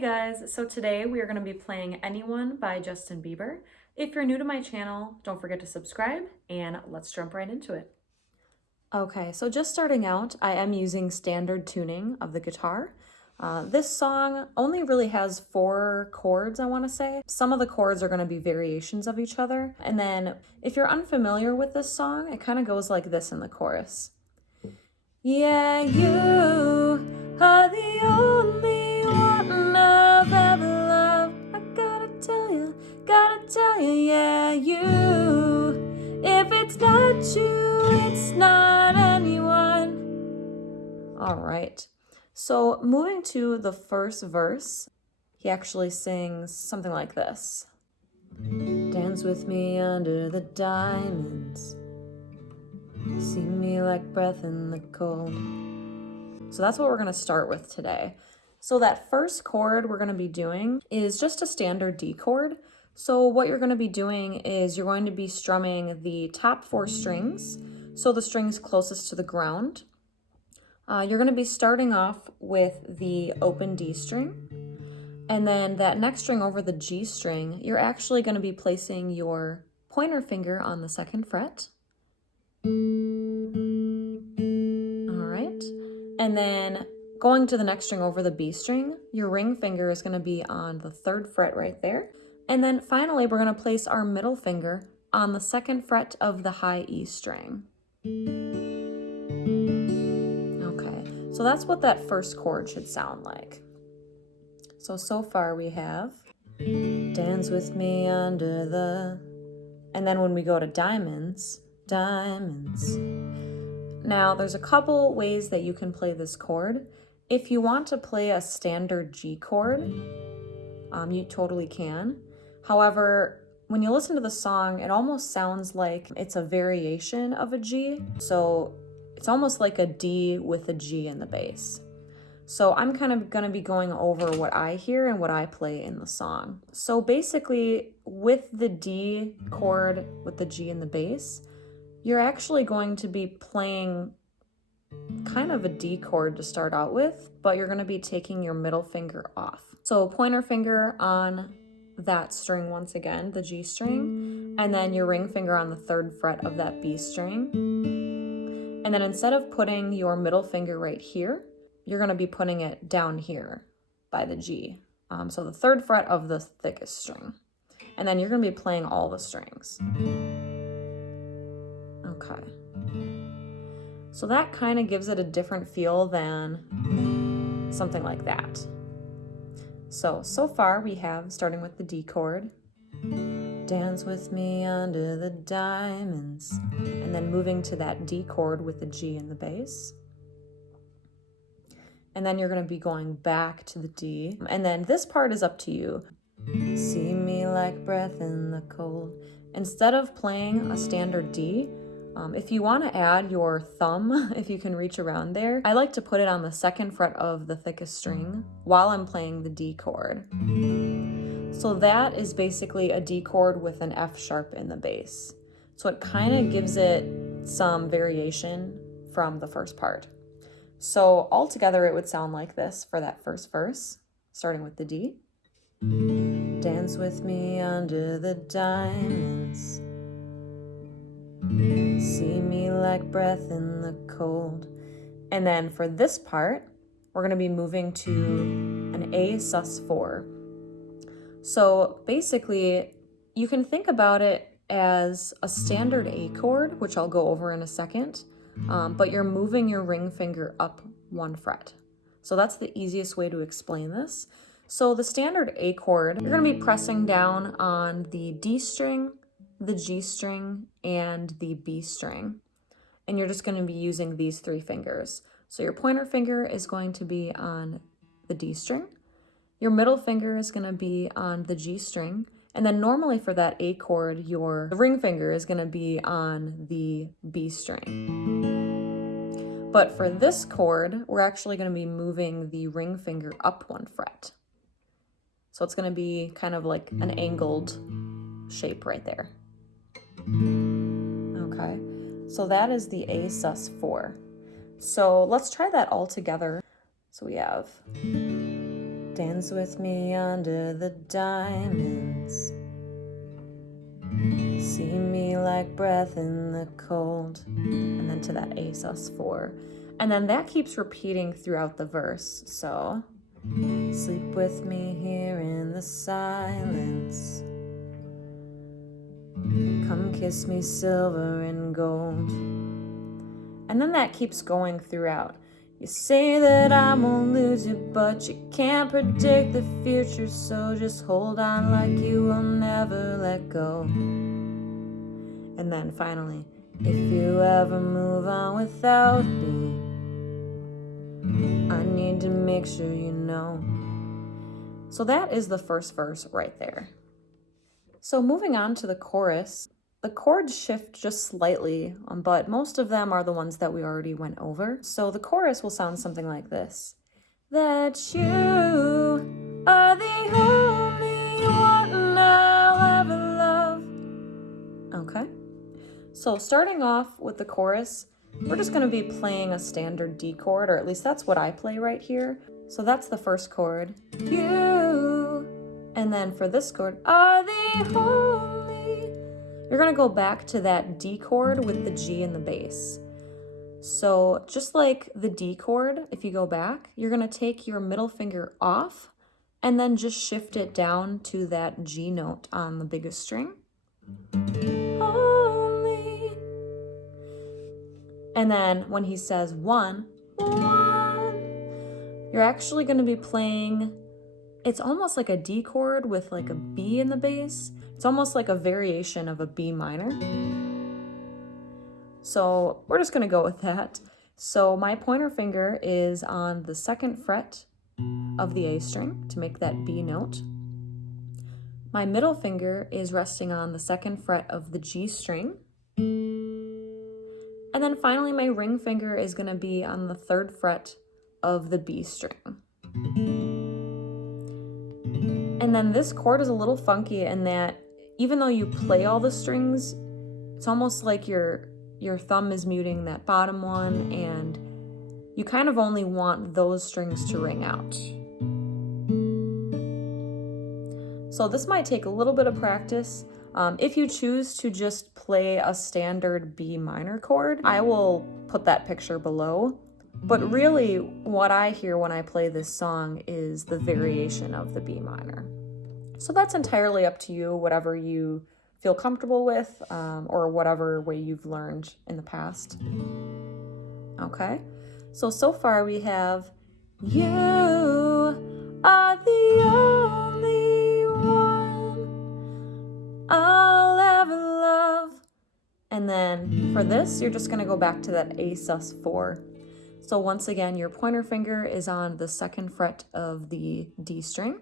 Hey guys, so today we are going to be playing Anyone by Justin Bieber. If you're new to my channel, don't forget to subscribe and let's jump right into it. Okay, so just starting out, I am using standard tuning of the guitar. This song only really has 4 chords, I want to say. Some of the chords are going to be variations of each other. And then if you're unfamiliar with this song, it kind of goes like this in the chorus. Yeah, you are the only one I've ever loved. I gotta tell you, yeah, you. If it's not you, it's not anyone. All right. So moving to the first verse, he actually sings something like this. Dance with me under the diamonds. See me like breath in the cold. So that's what we're going to start with today. So that first chord we're going to be doing is just a standard D chord. So what you're going to be doing is you're going to be strumming the top 4 strings, so the strings closest to the ground. You're going to be starting off with the open D string, and then that next string over the G string, you're actually going to be placing your pointer finger on the 2nd fret. And then going to the next string over the B string, your ring finger is going to be on the 3rd fret right there. And then finally, we're going to place our middle finger on the 2nd fret of the high E string. Okay, so that's what that first chord should sound like. So far we have dance with me under the, and then when we go to diamonds, diamonds. Now, there's a couple ways that you can play this chord. If you want to play a standard G chord, you totally can. However, when you listen to the song, it almost sounds like it's a variation of a G. So it's almost like a D with a G in the bass. So I'm kind of going to be going over what I hear and what I play in the song. So basically, with the D chord with the G in the bass, you're actually going to be playing kind of a D chord to start out with, but you're going to be taking your middle finger off. So pointer finger on that string once again, the G string, and then your ring finger on the 3rd fret of that B string. And then instead of putting your middle finger right here, you're going to be putting it down here by the G. So the 3rd fret of the thickest string. And then you're going to be playing all the strings. Okay, so that kind of gives it a different feel than something like that. So far we have, starting with the D chord, dance with me under the diamonds, and then moving to that D chord with the G in the bass. And then you're going to be going back to the D, and then this part is up to you. See me like breath in the cold. Instead of playing a standard D, if you want to add your thumb, if you can reach around there, I like to put it on the 2nd fret of the thickest string while I'm playing the D chord. So that is basically a D chord with an F sharp in the bass. So it kind of gives it some variation from the first part. So altogether it would sound like this for that first verse, starting with the D. Dance with me under the diamonds. See me like breath in the cold. And then for this part, we're going to be moving to an A sus4. So basically, you can think about it as a standard A chord, which I'll go over in a second, but you're moving your ring finger up 1 fret. So that's the easiest way to explain this. So the standard A chord, you're going to be pressing down on the D string, the G string, and the B string. And you're just going to be using these 3 fingers. So your pointer finger is going to be on the D string. Your middle finger is going to be on the G string. And then normally for that A chord, your ring finger is going to be on the B string. But for this chord, we're actually going to be moving the ring finger up 1 fret. So it's going to be kind of like an angled shape right there. Okay, so that is the A sus4. So let's try that all together. So we have Dance with me under the diamonds. See me like breath in the cold. And then to that A sus4. And then that keeps repeating throughout the verse. So, sleep with me here in the silence. Come kiss me silver and gold. And then that keeps going throughout. You say that I won't lose you, but you can't predict the future, so just hold on like you will never let go. And then finally, if you ever move on without me, I need to make sure you know. So that is the first verse right there. So moving on to the chorus, the chords shift just slightly, but most of them are the ones that we already went over. So the chorus will sound something like this. That you are the only one I'll ever love. Okay. So starting off with the chorus, we're just going to be playing a standard D chord, or at least that's what I play right here. So that's the first chord. You. And then for this chord, are the only. You're going to go back to that D chord with the G in the bass. So just like the D chord, if you go back, you're going to take your middle finger off and then just shift it down to that G note on the biggest string. Only. And then when he says one, you're actually going to be playing, it's almost like a D chord with like a B in the bass. It's almost like a variation of a B minor. So we're just going to go with that. So my pointer finger is on the 2nd fret of the A string to make that B note. My middle finger is resting on the 2nd fret of the G string. And then finally my ring finger is going to be on the 3rd fret of the B string. And then this chord is a little funky in that even though you play all the strings, it's almost like your thumb is muting that bottom one, and you kind of only want those strings to ring out. So this might take a little bit of practice. If you choose to just play a standard B minor chord, I will put that picture below. But really, what I hear when I play this song is the variation of the B minor. So that's entirely up to you, whatever you feel comfortable with, or whatever way you've learned in the past. Okay, so far we have, you are the only one I'll ever love. And then for this, you're just going to go back to that A sus4. So once again, your pointer finger is on the 2nd fret of the D string,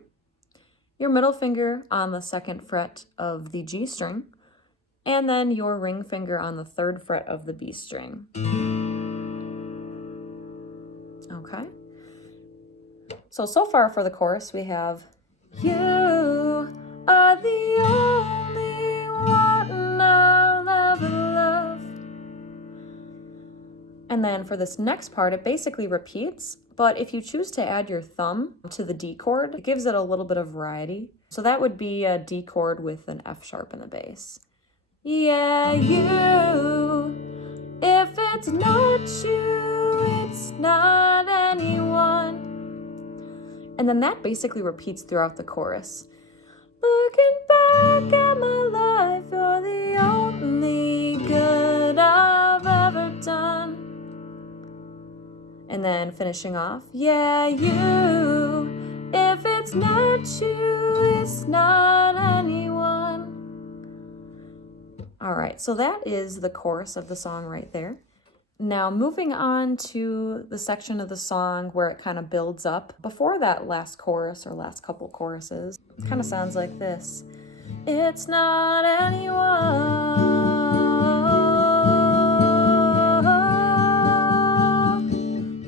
your middle finger on the 2nd fret of the G string, and then your ring finger on the 3rd fret of the B string. Okay. So far for the chorus, we have, you are the only one I'll ever love. And then for this next part, it basically repeats, but if you choose to add your thumb to the D chord, it gives it a little bit of variety. So that would be a D chord with an F sharp in the bass. Yeah, you, if it's not you, it's not anyone. And then that basically repeats throughout the chorus. Looking back at my life, you're the only good I've ever done. And then finishing off, yeah, you, if it's not you, it's not anyone. All right, so that is the chorus of the song right there. Now moving on to the section of the song where it kind of builds up. Before that last chorus or last couple choruses, it kind of sounds like this. It's not anyone.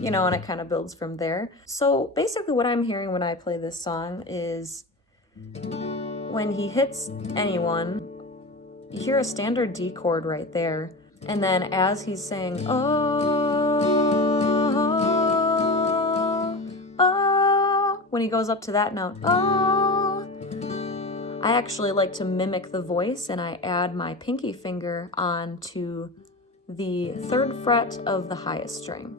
You know, and it kind of builds from there. So basically what I'm hearing when I play this song is when he hits anyone, you hear a standard D chord right there. And then as he's saying, oh, oh, when he goes up to that note, oh, I actually like to mimic the voice, and I add my pinky finger onto the 3rd fret of the highest string.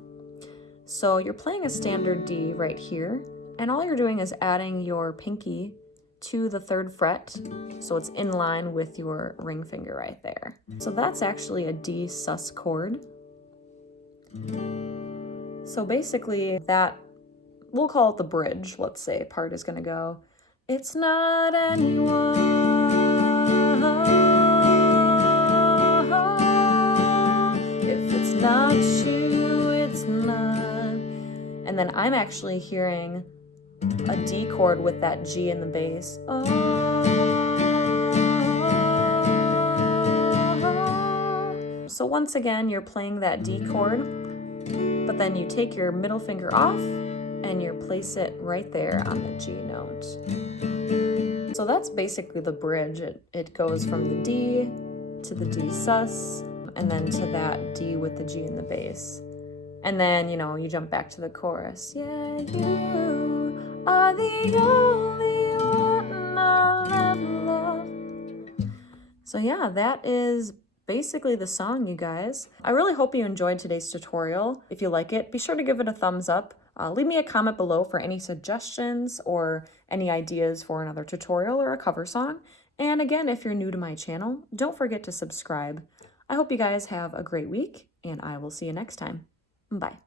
So you're playing a standard D right here, and all you're doing is adding your pinky to the 3rd fret, so it's in line with your ring finger right there. So that's actually a D sus chord. So basically that, we'll call it the bridge, let's say, part is gonna go, it's not anyone, if it's not you, it's none. And then I'm actually hearing a D chord with that G in the bass. So once again, you're playing that D chord, but then you take your middle finger off and you place it right there on the G note. So that's basically the bridge. It goes from the D to the D sus, and then to that D with the G in the bass. And then, you know, you jump back to the chorus. Yeah, you are the only one I'll ever love. So yeah, that is basically the song, you guys. I really hope you enjoyed today's tutorial. If you like it, be sure to give it a thumbs up. Leave me a comment below for any suggestions or any ideas for another tutorial or a cover song. And again, if you're new to my channel, don't forget to subscribe. I hope you guys have a great week, and I will see you next time. Bye.